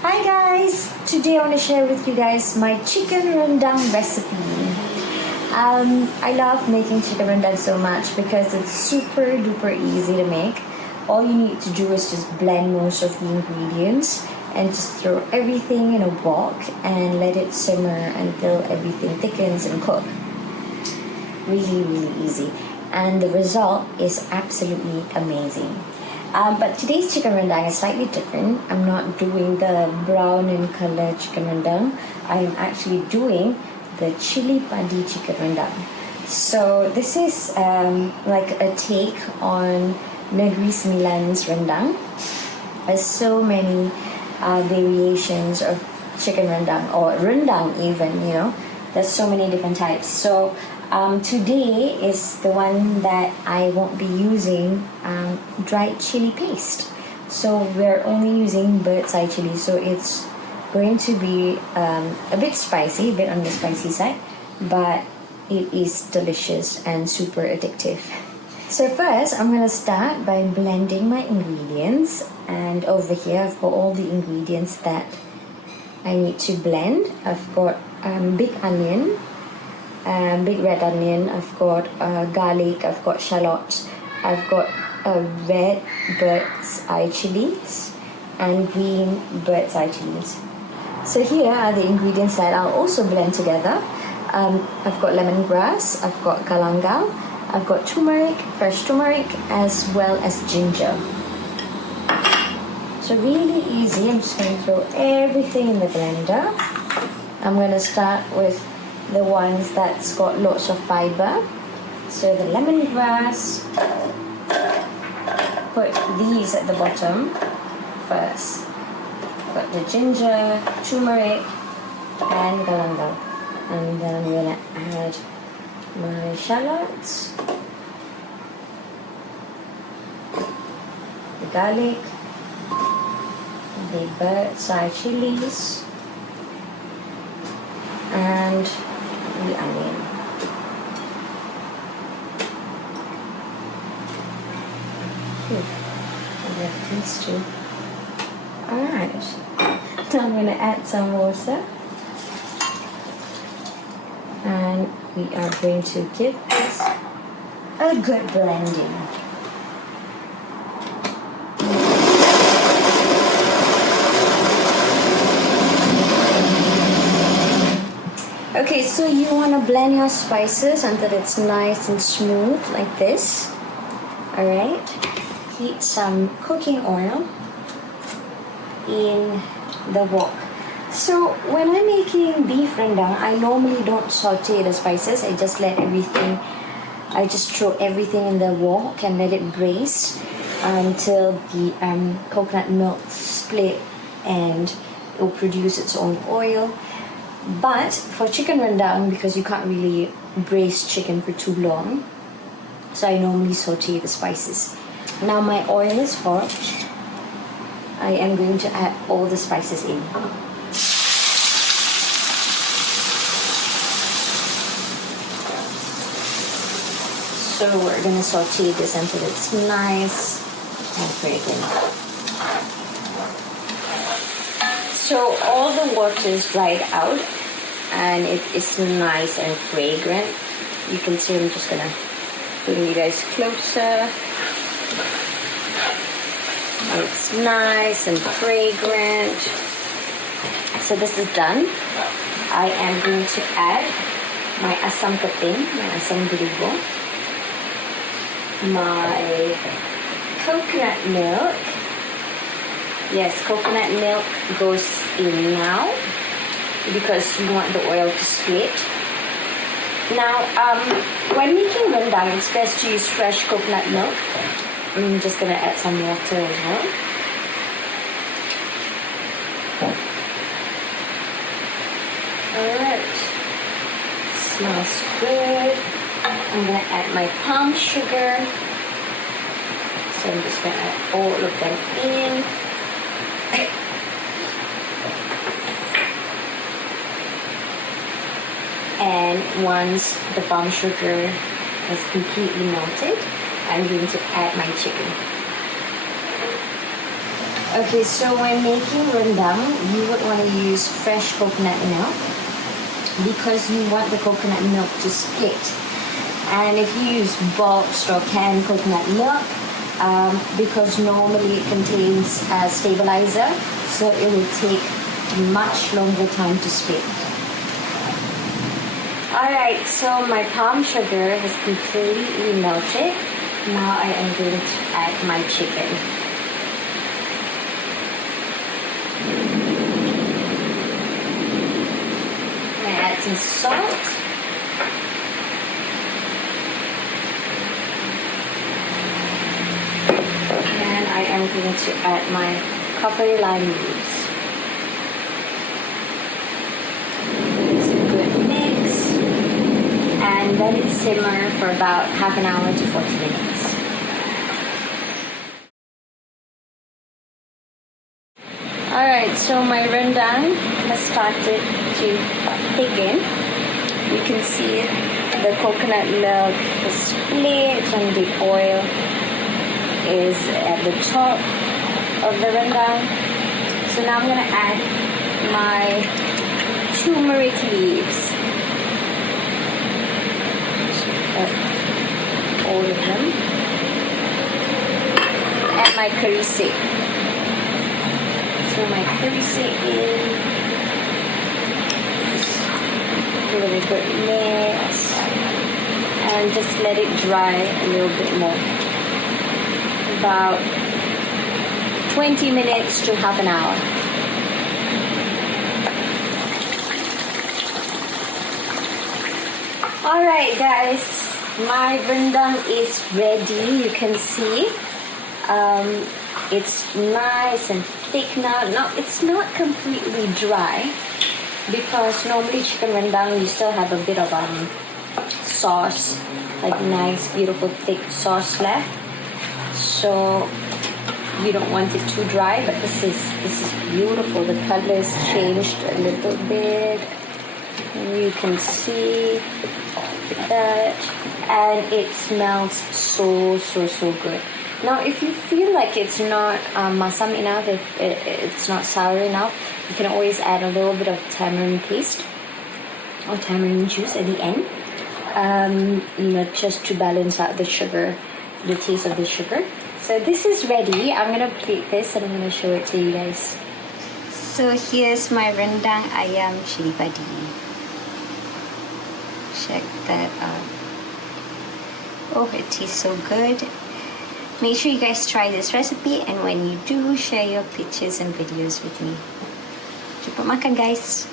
Hi guys! Today I want to share with you guys my chicken rendang recipe. I love making chicken rendang so much because it's super duper easy to make. All you need to do is just blend most of the ingredients and just throw everything in a wok and let it simmer until everything thickens and cook. Really, really easy. And the result is absolutely amazing. But today's chicken rendang is slightly different. I'm not doing the brown in color chicken rendang. I am actually doing the chili padi chicken rendang. So this is like a take on Negeri Sembilan's rendang. There's so many variations of chicken rendang or rendang even, you know. There's so many different types. So today is the one that I won't be using dried chili paste. So we're only using bird's eye chili. So it's going to be a bit spicy, a bit on the spicy side, but it is delicious and super addictive. So first, I'm going to start by blending my ingredients. And over here, I've got all the ingredients that I need to blend. I've got big onion, big red onion. I've got garlic. I've got shallots. I've got red bird's eye chilies and green bird's eye chilies. So here are the ingredients that I'll also blend together. I've got lemongrass. I've got galangal. I've got turmeric, fresh turmeric, as well as ginger. So really easy. I'm just going to throw everything in the blender. I'm going to start with the ones that's got lots of fiber. So the lemongrass, put these at the bottom first. Got the ginger, turmeric, and galangal. And then I'm going to add my shallots, the garlic, the bird's eye chilies, and the onion. I love these two. Alright, now I'm going to add some water. And we are going to give this a good blending. Okay, so you want to blend your spices until it's nice and smooth like this. Alright, heat some cooking oil in the wok. So when I'm making beef rendang, I normally don't saute the spices. I just throw everything in the wok and let it braise until the coconut milk split and it will produce its own oil. But for chicken rendang, because you can't really braise chicken for too long, so I normally saute the spices. Now my oil is hot. I am going to add all the spices in. So we're going to saute this until it's nice and fragrant. So all the water is dried out and it is nice and fragrant. You can see I'm just going to bring you guys closer. It's nice and fragrant. So this is done. I am going to add my Asam keping, my Asam gelugur, my coconut milk. Yes, coconut milk goes in now because you want the oil to split. Now, when making rendang, it's best to use fresh coconut milk. I'm just going to add some water as well. Alright, smells good. I'm going to add my palm sugar. So I'm just going to add all of them in. And once the palm sugar has completely melted, I'm going to add my chicken. Okay, so when making rendang, you would want to use fresh coconut milk because you want the coconut milk to split. And if you use boxed or canned coconut milk, because normally it contains a stabilizer, so it will take much longer time to split. Alright, so my palm sugar has completely melted. Now I am going to add my chicken. I'm going to add some salt. And I am going to add my kaffir lime leaves. And let it simmer for about half an hour to 40 minutes. Alright, so my rendang has started to thicken. You can see the coconut milk is split and the oil is at the top of the rendang. So now I'm going to add my turmeric leaves. All of them, and my kerisik. Throw my kerisik in. Just give it a good mix, and just let it dry a little bit more. About 20 minutes to half an hour. Alright guys, my rendang is ready. You can see it's nice and thick now. No, it's not completely dry because normally chicken rendang you still have a bit of sauce, like nice beautiful thick sauce left. So you don't want it too dry, but this is beautiful. The color has changed a little bit. You can see that, and it smells so good. Now if you feel like it's not masam enough, if it's not sour enough, you can always add a little bit of tamarind paste or tamarind juice at the end, just to balance out the sugar, the taste of the sugar. So this is ready. I'm gonna plate this and I'm gonna show it to you guys. So here's my rendang ayam chili padi. Check that out. Oh, it tastes so good. Make sure you guys try this recipe, and when you do, share your pictures and videos with me. Cepat makan guys.